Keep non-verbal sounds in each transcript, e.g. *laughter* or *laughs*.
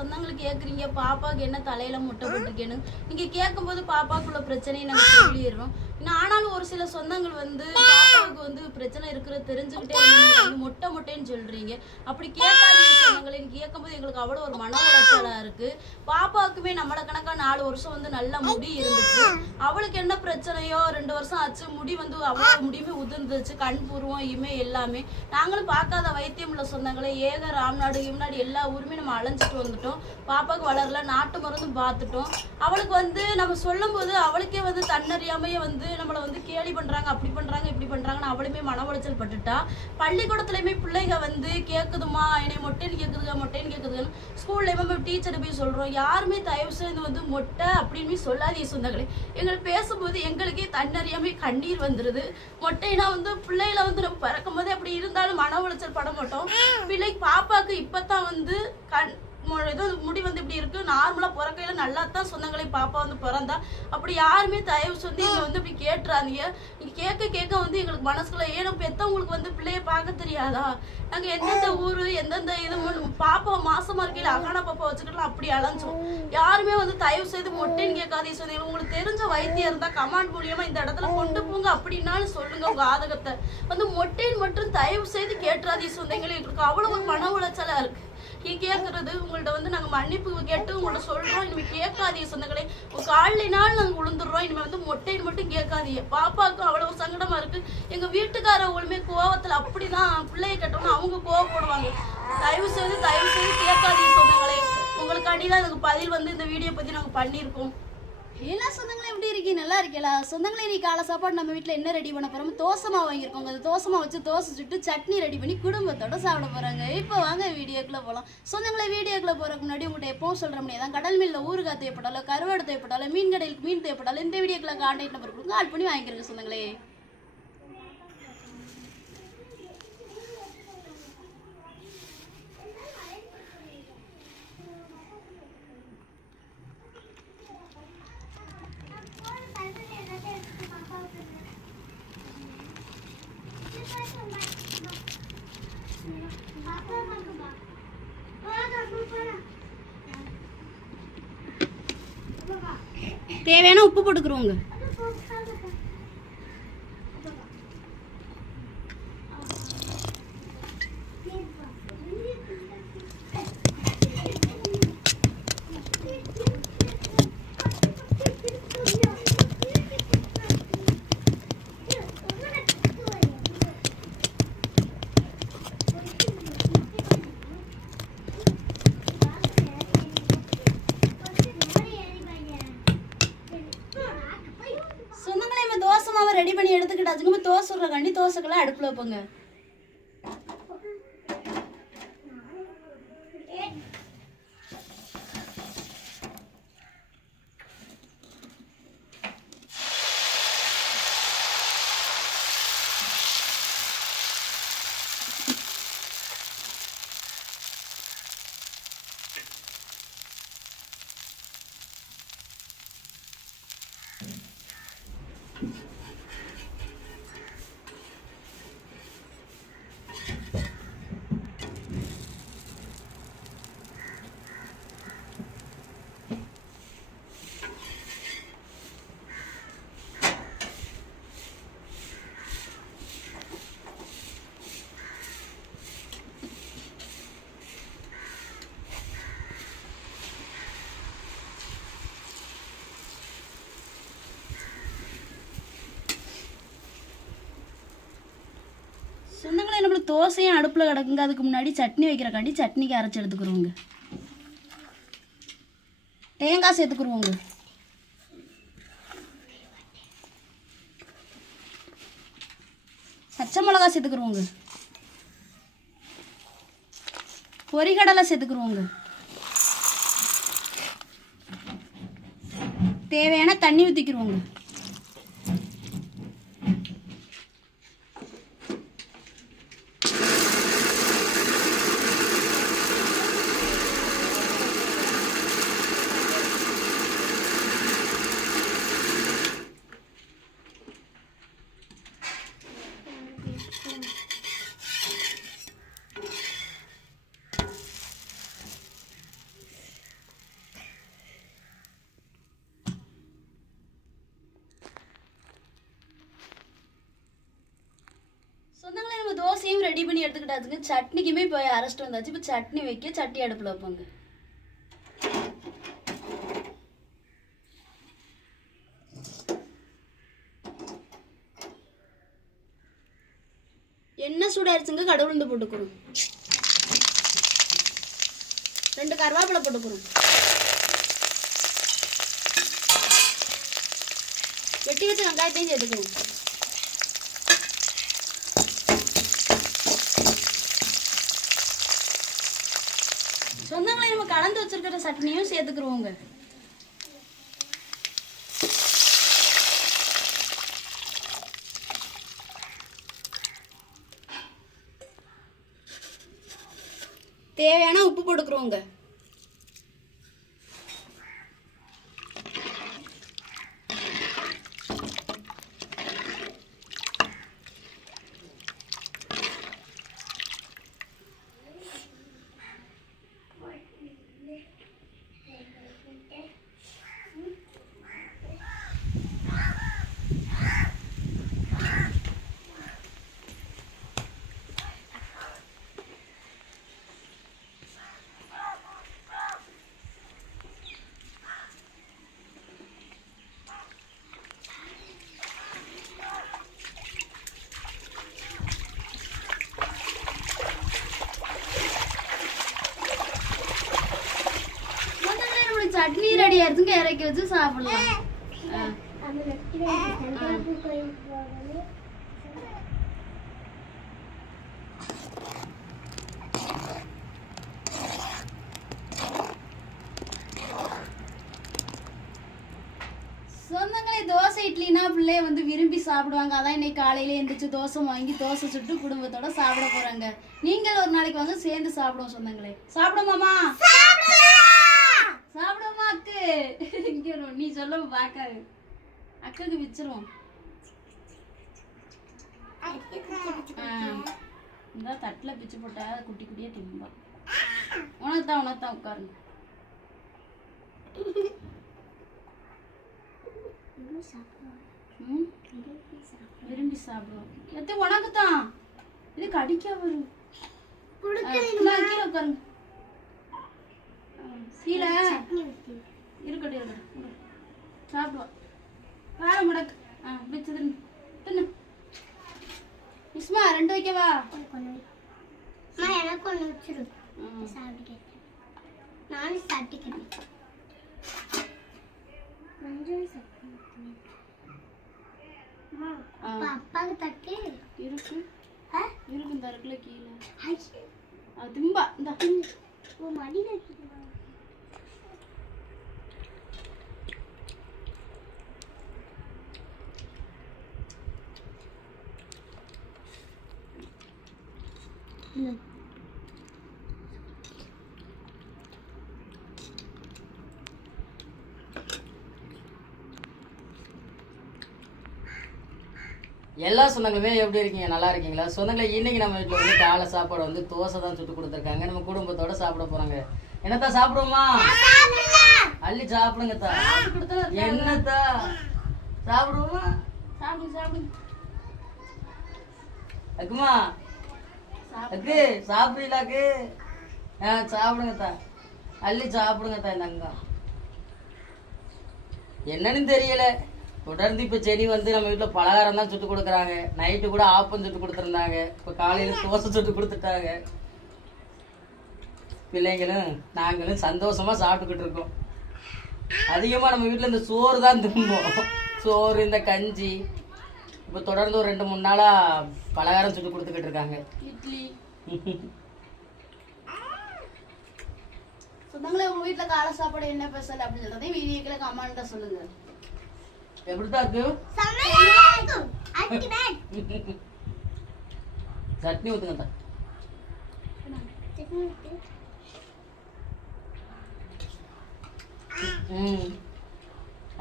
on பசங்களை கேட்குறீங்க பாப்பாவுக்கு என்ன தலையில முட்டை போட்டிருக்கேன்னு. நீங்க கேட்கும்போது பாப்பாக்குள்ள பிரச்சனையை நாங்க சொல்லிடுறோம். ஆனாலும் ஒரு சில சொந்தங்கள் வந்து பாப்பாவுக்கு வந்து பிரச்சனை இருக்கிற தெரிஞ்சுக்கிட்டே முட்டை முட்டைன்னு சொல்றீங்க. அப்படி கேட்காதீங்க சொந்தங்களை. கேட்கும்போது எங்களுக்கு அவ்வளவு ஒரு மன உளைச்சலா இருக்கு. பாப்பாவுக்குமே நம்மள கணக்கா நாலு வருஷம் வந்து நல்ல முடி இருந்துச்சு. அவளுக்கு என்ன பிரச்சனையோ ரெண்டு வருஷம் ஆச்சு முடி வந்து அவ்வளவு முடியுமே உதிர்ந்துச்சு கண் பூர்வம் இமே எல்லாமே. நாங்களும் பார்க்காத வைத்தியம் உள்ள சொந்தங்களை ஏக ராம்நாடு இம்நாடு எல்லா ஊருமே நம்ம அலைஞ்சிட்டு வந்துட்டோம். பாப்பாவுக்கு வளரல நாட்டு மருந்தும் பார்த்துட்டோம். அவளுக்கு வந்து நம்ம சொல்லும்போது அவளுக்கே வந்து தன்னறியாமையே வந்து நம்மளை வந்து கேலி பண்றாங்க அப்படி பண்றாங்க இப்படி பண்றாங்கன்னு அவளுமே மன உளைச்சல் பட்டுட்டா. பள்ளிக்கூடத்துலயுமே பிள்ளைங்க வந்து கேக்குதுமா என்னை மொட்டைன்னு கேக்குதுங்க மொட்டைன்னு கேக்குதுன்னு ஸ்கூல்லையுமே போய் டீச்சர் போய் சொல்றோம். யாருமே தயவு செய்து வந்து மொட்டை அப்படின்னு சொல்லாதீங்க சொந்தங்களே. எங்களுக்கு பேசும்போது எங்களுக்கே தன்னறியாமை கண்ணீர் வந்துருது. மொட்டைனா வந்து பிள்ளைகளை வந்து நம்ம பிறக்கும் போதே அப்படி இருந்தாலும் மன உளைச்சல் பட மாட்டோம். பிள்ளை பாப்பாக்கு இப்பதான் வந்து கண் இது முடி வந்து இப்படி இருக்கு. நார்மலா பிறக்கையில நல்லா தான் சொந்தங்களே பாப்பா வந்து பிறந்தா. அப்படி யாருமே தயவு சொல்லி நீங்க வந்து இப்படி கேட்டுறாதீங்க. நீங்க கேட்க கேட்க வந்து எங்களுக்கு மனசுக்குள்ள ஏன்னா பெத்தவங்களுக்கு வந்து பிள்ளைய பார்க்க தெரியாதா? நாங்க எந்தெந்த ஊரு எந்தெந்த இது பாப்பா மாசமா இருக்கையில அகான பாப்பா வச்சுக்கலாம் அப்படி அலைஞ்சோம். யாருமே வந்து தயவு செய்து மொட்டைன்னு கேட்காதே சொன்னீங்க உங்களுக்கு தெரிஞ்ச வைத்தியம் இருந்தா கமாண்ட் மூலியமா இந்த இடத்துல கொண்டு போங்க அப்படின்னாலும் சொல்லுங்க உங்க ஆதகத்தை. வந்து மொட்டைன்னு மட்டும் தயவு செய்து கேட்டுறாதே சொந்தங்களே. எங்களுக்கு அவ்வளவு மன உளைச்சலா இருக்கு. கேட்கறது உங்கள்ட்ட வந்து நாங்கள் மன்னிப்பு கேட்டு உங்கள்ட்ட சொல்றோம். இனிமே கேட்காதீங்க சொந்தங்களே. உங்க காலினால் நாங்க இனிமேல் வந்து மொட்டைன்னு மட்டும் கேட்காதீங்க. பாப்பாவுக்கும் அவ்வளவு சங்கடமா இருக்கு. எங்க வீட்டுக்காரவங்களுமே கோவத்துல அப்படிதான் பிள்ளைய கட்டணும் அவங்க கோவப்படுவாங்க. தயவு செய்து தயவு செய்து கேட்காதீங்க சொந்தங்களே. உங்களுக்காண்டி தான் இதுக்கு பதில் வந்து இந்த வீடியோ பத்தி நாங்கள் பண்ணியிருக்கோம். எல்லா சொந்தங்களும் எப்படி இருக்கீங்க? நல்லா இருக்கீங்களா? சொந்தங்களே நீ காலை சாப்பாடு நம்ம வீட்டில் என்ன ரெடி பண்ண போறோம் தோசை மாவு வாங்கியிருக்கோங்க அந்த தோசை மாவு வச்சு தோசை சுட்டு சட்னி ரெடி பண்ணி குடும்பத்தோட சாப்பிட போறாங்க. இப்போ வாங்க வீடியோக்குள்ள போகலாம் சொந்தங்களே வீடியோக்குள்ள போறதுக்கு முன்னாடி உங்கள்கிட்ட எப்பவும் சொல்ற முடியாது தான் கடல் மீனில் ஊறுகாய் தேவைப்பட்டாலும் கருவாடு தேவைப்பட்டாலும் மீன் கடையில் மீன் தேவைப்பட்டாலும் இந்த வீடியோக்குள்ள கான்டாக்ட் நம்பர் கொடுங்க. கால் பண்ணி வாங்கிக்கிறங்க சொந்தங்களே. தேவையான உப்பு போட்டுக்கிறோங்க சொந்தங்களே நம்ம தோசை மாவை ரெடி பண்ணி எடுத்துக்கிட்டாச்சு நம்ம தோசை சுடுற கண்டி தோசைக்கெல்லாம் அடுப்பில் வைப்போங்க. சொந்தங்களே நம்மளுக்கு தோசையும் அடுப்பில் கிடக்குங்க? அதுக்கு முன்னாடி சட்னி வைக்கிறக்காண்டி சட்னிக்கு அரைச்சி எடுத்துக்கிறோங்க தேங்காய் சேர்த்துக்குருவோங்க. பச்சை மிளகா சேர்த்துக்குருவோங்க. பொரிகடலை சேர்த்துக்குருவோங்க. தேவையான தண்ணி ஊற்றிக்கிருவோங்க தோசையும் ரெடி பண்ணி எடுத்துக்கிட்டாச்சுங்க. சட்னிக்குமே போய் அரைச்சிட்டு வந்தாச்சு. இப்போ சட்னி வைக்க சட்டி அடுப்பில் வைப்போங்க. எண்ணெய் சூடாயிருச்சுங்க. கடவுள் உளுந்து போட்டுக்கிறோம் ரெண்டு கருவேப்பிலை போட்டுக்கிறோம் வெட்டி வச்ச வெங்காயத்தையும் சேர்த்துக்கிறோம் சொந்தங்களை நம்ம கலந்து வச்சிருக்கிற சட்னியும் சேர்த்துக்கிறோங்க தேவையான உப்பு போட்டுக்கிறோங்க முதல்ல நம்மளுக்கு சட்னி ஆயிடுச்சுங்க இறக்கி வச்சு சாப்பிடலாம். சொந்தங்களே தோசை இட்லினா பிள்ளைய வந்து விரும்பி சாப்பிடுவாங்க. அதான் இன்னைக்கு காலையில எந்திரிச்சு தோசை வாங்கி தோசை சுட்டு குடும்பத்தோட சாப்பிட போறாங்க. நீங்கள் ஒரு நாளைக்கு வாங்க சேர்ந்து சாப்பிடுவோம் சொந்தங்களே. சாப்பிடுமாமா சாப்பிடுமா அக்கு இங்க சொல்ல பார்க்காது அக்காக்கு வச்சிருவோம். இந்த தட்டில் பிச்சு போட்டா குட்டி குட்டியா திம்பா உனக்கு தான் உனக்கு தான் உட்காருங்க? விரும்பி சாப்பிடுவோம். எத்த உனக்கு தான் இது கடிக்க வரும் கீழே உட்காருங்க. கீழே. இருக்கட்டும் இருக்கட்டும். விடு. சாப்பிடுவா காரம் முடக்கு. ஆ பிடிச்சு தின்னு. தின்னு. இஸ்மா ரெண்டு வைக்கவா? எனக்கு ஒன்று வச்சிரு. ம். சாப்பிட்டுக்கிறேன் நானும் சாப்பிட்டுக்கிறேன் கொஞ்சம் சாப்பிட்டுக்கிறேன் அம்மா, ஆ. அப்பா அப்பாவுக்கு தட்டு இருக்கு ஆ? இருக்கு இந்த இருக்குல்ல கீழே ஐயோ, அது திம்பா இந்த உன் மடியில் வச்சுருவா எல்லா சொந்தங்களுமே எப்படி இருக்கீங்க? நல்லா இருக்கீங்களா? சொந்தங்களே இன்னைக்கு நம்ம வீட்டில் வந்து காலை சாப்பாடு வந்து தோசை தான் சுட்டு கொடுத்துருக்காங்க. நம்ம குடும்பத்தோட சாப்பிட போறாங்க. என்னத்தா சாப்பிடுவோமா? அள்ளி சாப்பிடுங்க தா. என்னத்தா? சாப்பிடுவோமா? சாப்பிடுங்க சாப்பிடுங்க அக்குமா அக்கு சாப்பிடலாக்கு. ஆ சாப்பிடுங்கத்தா. அள்ளி சாப்பிடுங்கத்தா இந்த அங்கம் என்னன்னு தெரியல. தொடர்ந்து இப்போ செடி வந்து நம்ம வீட்டில் பலகாரம் தான் சுட்டு கொடுக்குறாங்க. நைட்டு கூட ஆப்பம் சுட்டு கொடுத்துருந்தாங்க. இப்போ காலையில் தோசை சுட்டு கொடுத்துட்டாங்க. பிள்ளைங்களும் நாங்களும் சந்தோஷமா சாப்பிட்டுக்கிட்டு இருக்கோம். அதிகமாக நம்ம வீட்டில் இந்த சோறு தான் திரும்போம் சோறு இந்த கஞ்சி இப்போ தொடர்ந்து ஒரு ரெண்டு மூணு நாளாக பலகாரம் சுட்டு கொடுத்துக்கிட்டு இருக்காங்க. இட்லி. சொந்தங்களே உங்க வீட்ல காலை சாப்பாடு என்ன ஸ்பெஷல் அப்படின்னு சொல்றதையும் வீடியோக்களை சொல்லுங்க. எப்படித்தான் இருக்கு? சமையல் அல்டிமேட் சட்னி தான் ம்.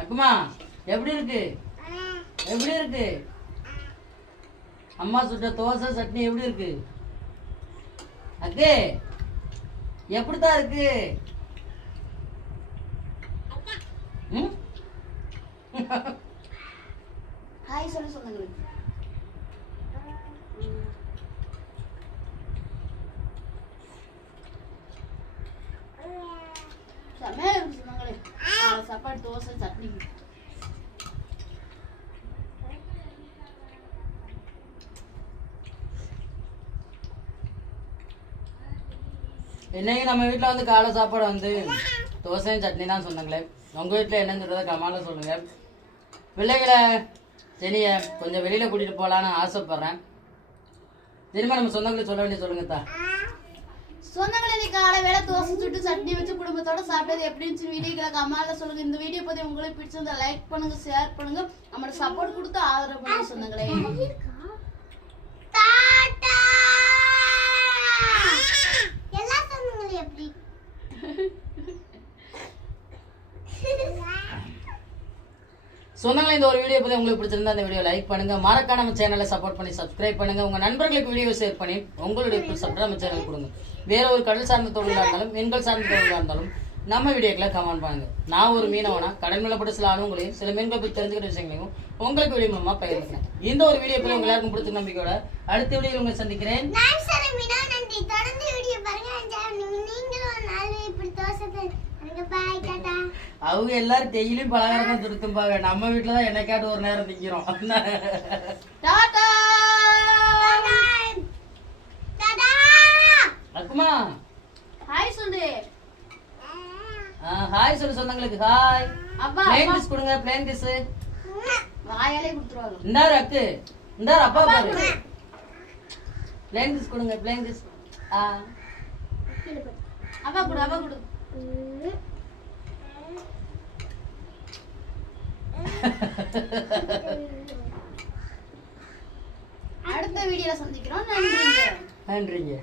அக்குமா எப்படி இருக்கு? எப்படி இருக்கு? அம்மா சுட்ட தோசை சட்னி எப்படி இருக்கு? அக்கு எப்படிதான் இருக்கு? ஹாய் சொல்ல சொந்தங்களுக்கு சமையல் சொன்னாங்களே சாப்பாடு தோசை சட்னி. இன்னைக்கு நம்ம வீட்டில் வந்து காலை சாப்பாடு வந்து தோசையும் சட்னி தான் சொன்னாங்களே. உங்கள் வீட்டில் என்னங்கிறத கமால சொல்லுங்க. பிள்ளைகளை ஜெனியை கொஞ்சம் வெளியில் கூட்டிகிட்டு போகலான்னு ஆசைப்பட்றேன். திரும்ப நம்ம சொந்தங்களுக்கு சொல்ல வேண்டிய சொல்லுங்கத்தா தா இன்னைக்கு காலை வேலை தோசை சுட்டு சட்னி வச்சு குடும்பத்தோட சாப்பிட்டது எப்படி இருந்துச்சு வீடியோக்களை கமால சொல்லுங்க. இந்த வீடியோ பத்தி உங்களுக்கு பிடிச்சிருந்தா லைக் பண்ணுங்க ஷேர் பண்ணுங்க. நம்மளுக்கு சப்போர்ட் கொடுத்து ஆதரவு பண்ணுங்க சொந்தங்களே டாடா எல்லா சொந்தங்களும் எப்படி சொந்தங்களை இந்த ஒரு வீடியோ பற்றி உங்களுக்கு பிடிச்சிருந்தா அந்த வீடியோ லைக் பண்ணுங்க. மறக்காம நம்ம சேனலை சப்போர்ட் பண்ணி சப்ஸ்கிரைப் பண்ணுங்க. உங்க நண்பர்களுக்கு வீடியோ ஷேர் பண்ணி உங்களுடைய சப்போர்ட் நம்ம சேனல் கொடுங்க. வேற ஒரு கடல் சார்ந்த தொழிலாக இருந்தாலும் பெண்கள் சார்ந்த தொழிலாக இருந்தாலும் நம்ம வீடியோக்களை கமெண்ட் பண்ணுங்க. நான் ஒரு மீனவனா கடல் மேலப்பட்ட சில அனுபவங்களையும் சில மீன்களை போய் தெரிஞ்சுக்கிற விஷயங்களையும் உங்களுக்கு வீடியோ மூலமா பகிர்ந்துக்கிறேன். இந்த ஒரு வீடியோ பற்றி உங்க எல்லாருக்கும் பிடிச்ச நம்பிக்கையோட அடுத்த வீடியோ உங்களை சந்திக்கிறேன் நான் சரமினா நன்றி தொடர்ந்து வீடியோ பாருங்க அஞ்சா- நீங்களும் ஒரு நாள் இப்படி தோசை எனக்கு பாய் டாடா அவங்க எல்லாரும் டெய்லியும் பலகாரம் தான் துடுத்தும்பாங்க நம்ம வீட்டுல தான் என்னைக்காட்டு ஒரு நேரம் டாடா! அக்குமா! ஹாய் சொல்லு. ஹாய் சொல்லு சொந்தங்களுக்கு ஹாய். அப்பா பிளேன் கிஸ் கொடுங்க பிளேன் கிஸ் வாயாலே கொடுத்துருவாங்க. இந்தாரு அக்கு. இந்தாரு அப்பா பாரு. பிளேன் கிஸ் கொடுங்க பிளேன் கிஸ் ஆ. அப்பா கொடு அப்பா கொடு. *laughs* அடுத்த வீடியோல சந்திக்கிறோம். நன்றிங்க நன்றிங்க.